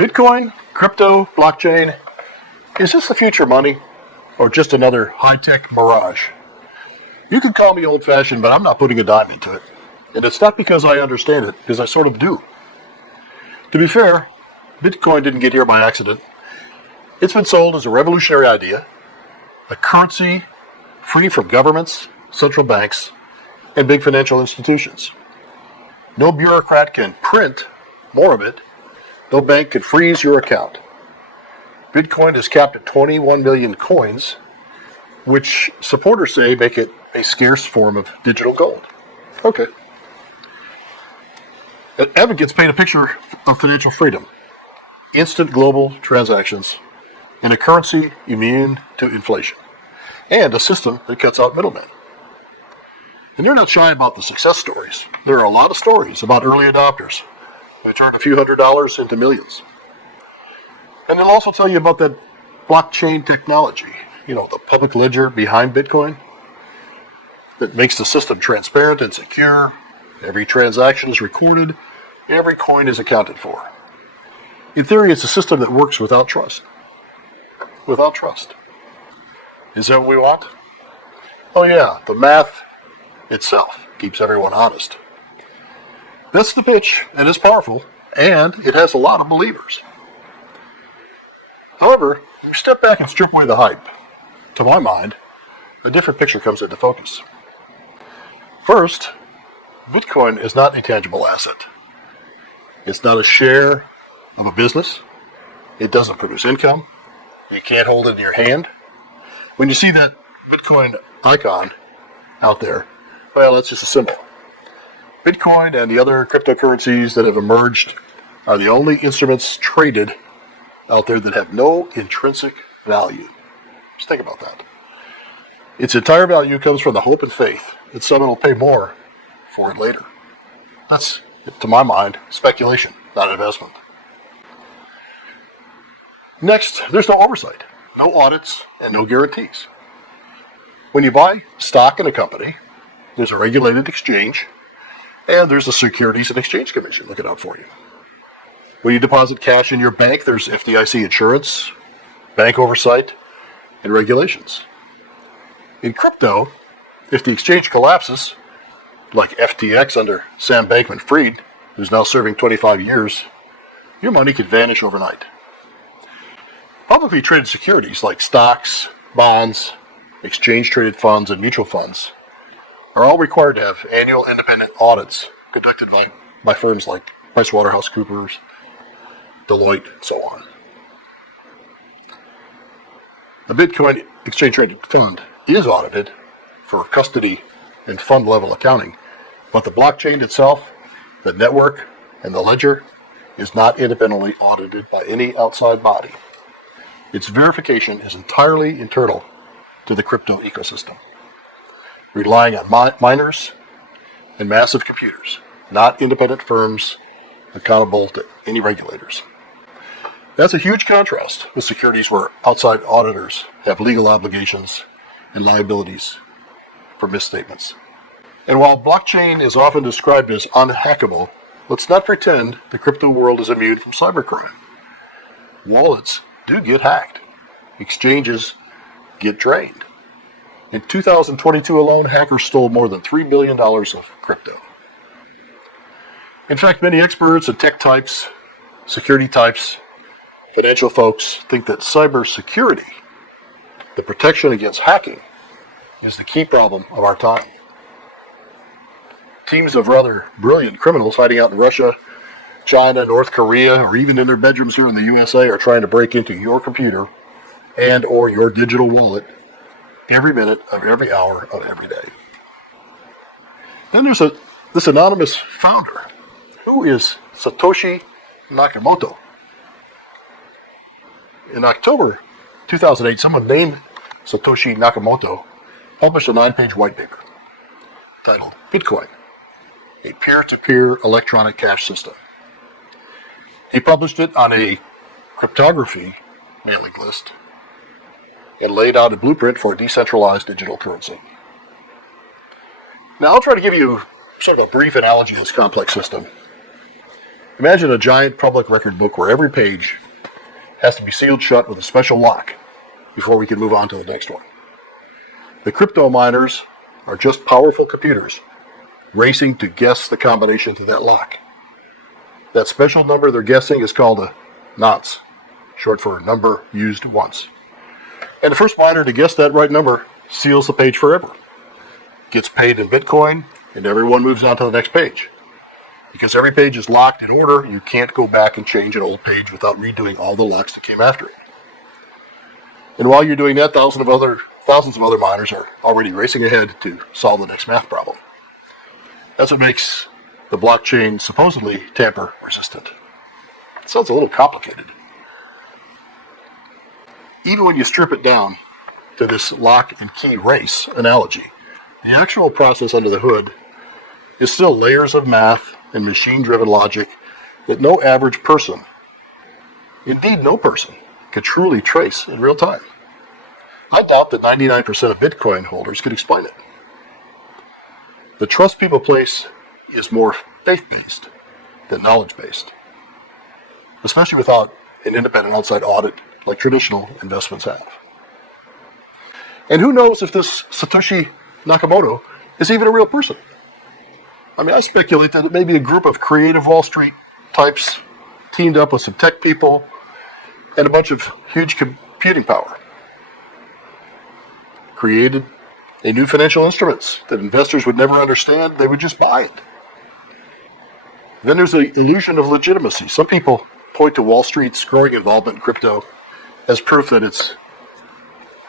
Bitcoin, crypto, blockchain, is this the future money or just another high-tech mirage? You can call me old-fashioned, but I'm not putting a dime into it. And it's not because I understand it, because I sort of do. To be fair, Bitcoin didn't get here by accident. It's been sold as a revolutionary idea, a currency free from governments, central banks, and big financial institutions. No bureaucrat can print more of it. No bank can freeze your account. Bitcoin is capped at 21 million coins, which supporters say make it a scarce form of digital gold. Okay. Advocates paint a picture of financial freedom, instant global transactions, and a currency immune to inflation, and a system that cuts out middlemen. And they're not shy about the success stories. There are a lot of stories about early adopters who turned a few $100s into millions. And they'll also tell you about that blockchain technology, the public ledger behind Bitcoin that makes the system transparent and secure. Every transaction is recorded. Every coin is accounted for. In theory, it's a system that works without trust. Without trust. Is that what we want? Oh yeah, the math itself keeps everyone honest. That's the pitch, and it's powerful, and it has a lot of believers. However, if you step back and strip away the hype, to my mind, a different picture comes into focus. First, Bitcoin is not a tangible asset. It's not a share of a business. It doesn't produce income. You can't hold it in your hand. When you see that Bitcoin icon out there, well, that's just a symbol. Bitcoin and the other cryptocurrencies that have emerged are the only instruments traded out there that have no intrinsic value. Just think about that. Its entire value comes from the hope and faith that someone will pay more for it later. That's, to my mind, speculation, not investment. Next, there's no oversight, no audits, and no guarantees. When you buy stock in a company, there's a regulated exchange, and there's a Securities and Exchange Commission looking out for you. When you deposit cash in your bank, there's FDIC insurance, bank oversight, and regulations. In crypto, if the exchange collapses, like FTX under Sam Bankman-Fried, who's now serving 25 years, your money could vanish overnight. Publicly traded securities like stocks, bonds, exchange-traded funds, and mutual funds are all required to have annual independent audits conducted by firms like PricewaterhouseCoopers, Deloitte, and so on. A Bitcoin exchange-traded fund is audited for custody and fund-level accounting, but the blockchain itself, the network, and the ledger is not independently audited by any outside body. Its verification is entirely internal to the crypto ecosystem, relying on miners and massive computers, not independent firms accountable to any regulators. That's a huge contrast with securities where outside auditors have legal obligations and liabilities for misstatements. And while blockchain is often described as unhackable, let's not pretend the crypto world is immune from cybercrime. Wallets do get hacked. Exchanges get drained. In 2022 alone, hackers stole more than $3 billion of crypto. In fact, many experts and tech types, security types, financial folks think that cybersecurity, the protection against hacking, is the key problem of our time. Teams of rather brilliant criminals hiding out in Russia, China, North Korea, or even in their bedrooms here in the USA are trying to break into your computer and or your digital wallet every minute of every hour of every day. Then there's this anonymous founder. Who is Satoshi Nakamoto? In October 2008, someone named Satoshi Nakamoto published a 9-page white paper titled Bitcoin, a peer-to-peer electronic cash system. He published it on a cryptography mailing list and laid out a blueprint for a decentralized digital currency. Now, I'll try to give you sort of a brief analogy of this complex system. Imagine a giant public record book where every page has to be sealed shut with a special lock before we can move on to the next one. The crypto miners are just powerful computers racing to guess the combination to that lock. That special number they're guessing is called a nonce, short for number used once. And the first miner to guess that right number seals the page forever. Gets paid in Bitcoin, and everyone moves on to the next page. Because every page is locked in order, you can't go back and change an old page without redoing all the locks that came after it. And while you're doing that, thousands of other miners are already racing ahead to solve the next math problem. That's what makes the blockchain supposedly tamper resistant. It sounds a little complicated. Even when you strip it down to this lock and key race analogy, the actual process under the hood is still layers of math and machine-driven logic that no average person, indeed no person, could truly trace in real time. I doubt that 99% of Bitcoin holders could explain it. The trust people place is more faith-based than knowledge-based, especially without an independent outside audit like traditional investments have. And who knows if this Satoshi Nakamoto is even a real person? I mean, I speculate that it may be a group of creative Wall Street types teamed up with some tech people and a bunch of huge computing power. Created a new financial instruments that investors would never understand, they would just buy it. Then there's the illusion of legitimacy. Some people point to Wall Street's growing involvement in crypto as proof that it's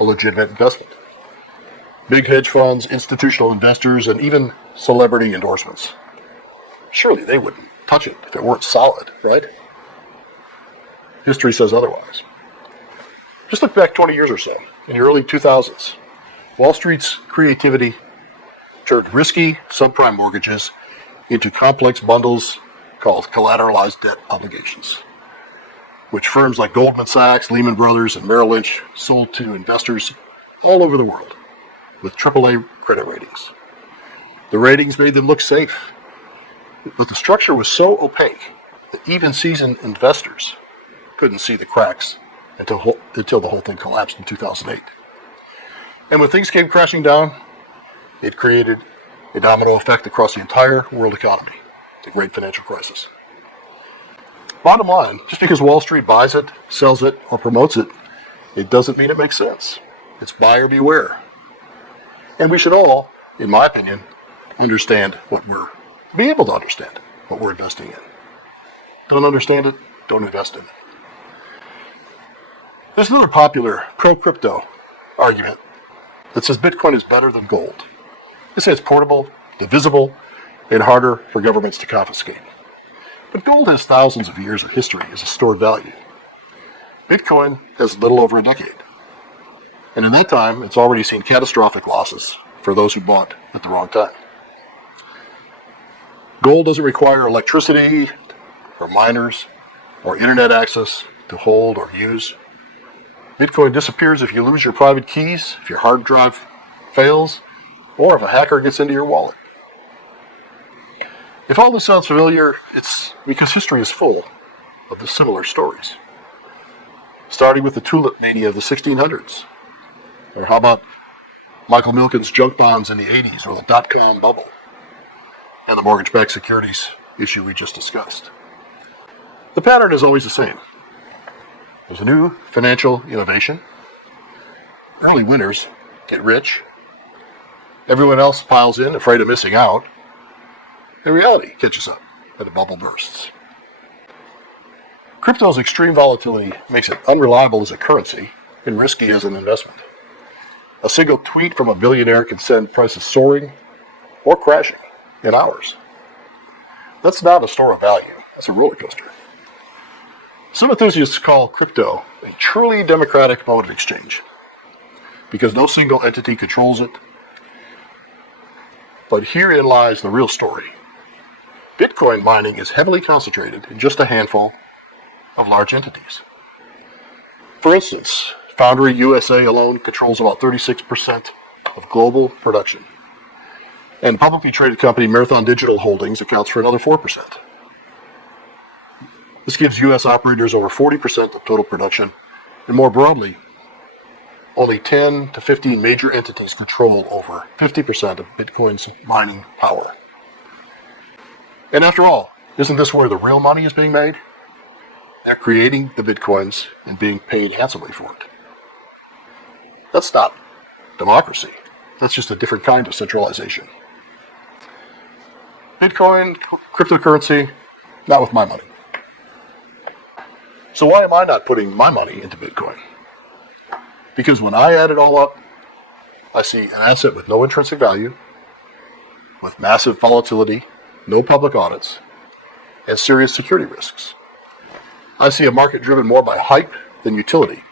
a legitimate investment. Big hedge funds, institutional investors, and even celebrity endorsements. Surely they wouldn't touch it if it weren't solid, right? History says otherwise. Just look back 20 years or so, in the early 2000s. Wall Street's creativity turned risky subprime mortgages into complex bundles called collateralized debt obligations, which firms like Goldman Sachs, Lehman Brothers, and Merrill Lynch sold to investors all over the world with AAA credit ratings. The ratings made them look safe, but the structure was so opaque that even seasoned investors couldn't see the cracks until the whole thing collapsed in 2008. And when things came crashing down, it created a domino effect across the entire world economy, the great financial crisis. Bottom line, just because Wall Street buys it, sells it, or promotes it, it doesn't mean it makes sense. It's buyer beware. And we should all, in my opinion, be able to understand what we're investing in. Don't understand it, don't invest in it. There's another popular pro-crypto argument that says Bitcoin is better than gold. They say it's portable, divisible, and harder for governments to confiscate. But gold has thousands of years of history as a stored value. Bitcoin has a little over a decade. And in that time, it's already seen catastrophic losses for those who bought at the wrong time. Gold doesn't require electricity or miners or internet access to hold or use. Bitcoin disappears if you lose your private keys, if your hard drive fails, or if a hacker gets into your wallet. If all this sounds familiar, it's because history is full of the similar stories. Starting with the Tulip mania of the 1600s. Or how about Michael Milken's junk bonds in the 80s, or the dot-com bubble, and the mortgage-backed securities issue we just discussed. The pattern is always the same. There's a new financial innovation. Early winners get rich. Everyone else piles in, afraid of missing out. And reality catches up, and the bubble bursts. Crypto's extreme volatility makes it unreliable as a currency and risky as an investment. A single tweet from a billionaire can send prices soaring or crashing in hours. That's not a store of value. It's a roller coaster. Some enthusiasts call crypto a truly democratic mode of exchange because no single entity controls it. But herein lies the real story. Bitcoin mining is heavily concentrated in just a handful of large entities. For instance, Foundry USA alone controls about 36% of global production. And publicly traded company Marathon Digital Holdings accounts for another 4%. This gives U.S. operators over 40% of total production, and more broadly, only 10 to 15 major entities control over 50% of Bitcoin's mining power. And after all, isn't this where the real money is being made? They're creating the Bitcoins and being paid handsomely for it. That's not democracy. That's just a different kind of centralization. Bitcoin, cryptocurrency, not with my money. So why am I not putting my money into Bitcoin? Because when I add it all up, I see an asset with no intrinsic value, with massive volatility, no public audits, and serious security risks. I see a market driven more by hype than utility,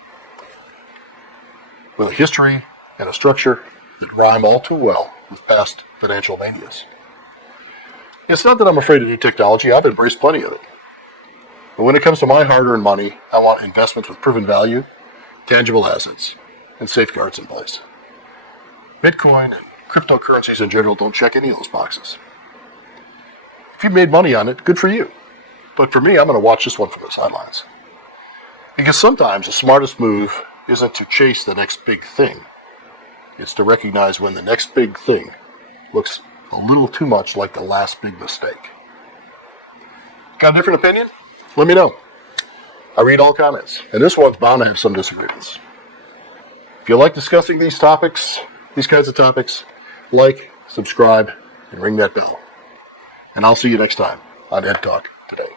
with a history and a structure that rhyme all too well with past financial manias. It's not that I'm afraid of new technology. I've embraced plenty of it. But when it comes to my hard-earned money, I want investments with proven value, tangible assets, and safeguards in place. Bitcoin, cryptocurrencies in general don't check any of those boxes. If you've made money on it, good for you. But for me, I'm going to watch this one from the sidelines. Because sometimes the smartest move isn't to chase the next big thing. It's to recognize when the next big thing looks a little too much like the last big mistake. Got a different opinion? Let me know. I read all comments, and this one's bound to have some disagreements. If you like discussing these topics, these kinds of topics, like, subscribe, and ring that bell. And I'll see you next time on Ed Talk Today.